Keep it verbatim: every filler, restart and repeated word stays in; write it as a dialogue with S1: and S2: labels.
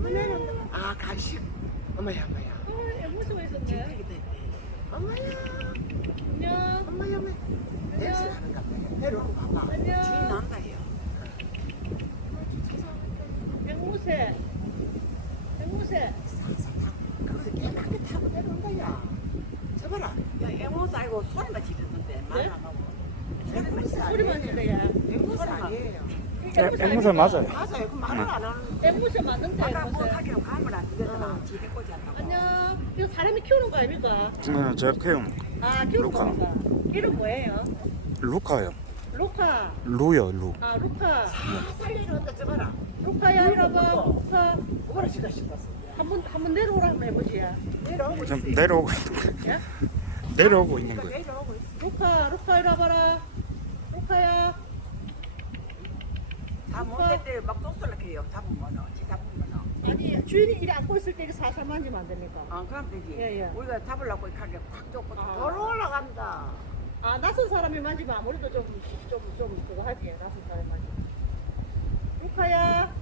S1: 아 간식. 엄마야 엄마야.
S2: 어, 앵무새가 있었네.
S1: 징그리게 됐네. 엄마야.
S2: 안녕.
S1: 엄마야 엄마. 냄새 나는가 봐. 내려오고 봐봐.
S2: 안녕.
S1: 주인 난다 해요.
S2: 앵무새. 앵무새.
S1: 사사탕. 그거 깨끗하게 타고 내려온다 야. 저봐라.
S3: 야, 앵무새 아니고 소리만 지르던데 말 안 하고.
S1: 앵무새
S2: 소리만
S1: 아니에요.
S2: 들려야.
S1: 앵무새 아니에요.
S4: 앵무새 맞아요.
S1: 맞아요. 그 말을 안 하는.
S2: 앵무새 맞는데
S3: 아까 뭐
S2: 앵무새.
S3: 하기로 감을 안 주겠잖아. 집에 꽂지 않다고.
S2: 안녕. 이거 사람이 키우는 거 아닙니까?
S4: 네, 저 키움
S2: 아, 키우는
S4: 루카.
S2: 겁니까? 이름 뭐예요?
S4: 루카요.
S2: 루카.
S4: 루요, 루.
S2: 아, 루카.
S1: 살살 내려온다 저봐라.
S2: 루카야, 이리 와봐. 루카.
S1: 뭐라 지가 싶었어.
S2: 한번 한번 내려오라 하면 해보지야.
S1: 내려오고 있어.
S4: 좀 내려오고 있는 거예요.
S2: 야?
S4: 내려오고 있는
S1: 그러니까
S4: 거예요.
S1: 내려오고 있어.
S2: 루카, 루카 이리 와봐라. 루카야.
S3: 다못될 때막 쫓으려고 해요. 잡으면은. 지 잡으면은.
S2: 아니, 주인이 이리 안고 있을 때 이렇게 살살 만지면 안 됩니까?
S3: 아, 그럼 되지.
S2: 예, 예.
S3: 우리가 잡으려고 이렇게 확 쫓고.
S2: 아.
S1: 걸어 올라간다.
S2: 아, 낯선 사람이 만지면 아무래도 좀, 좀, 좀 그거 하지. 낯선 사람이 만지면. 루카야.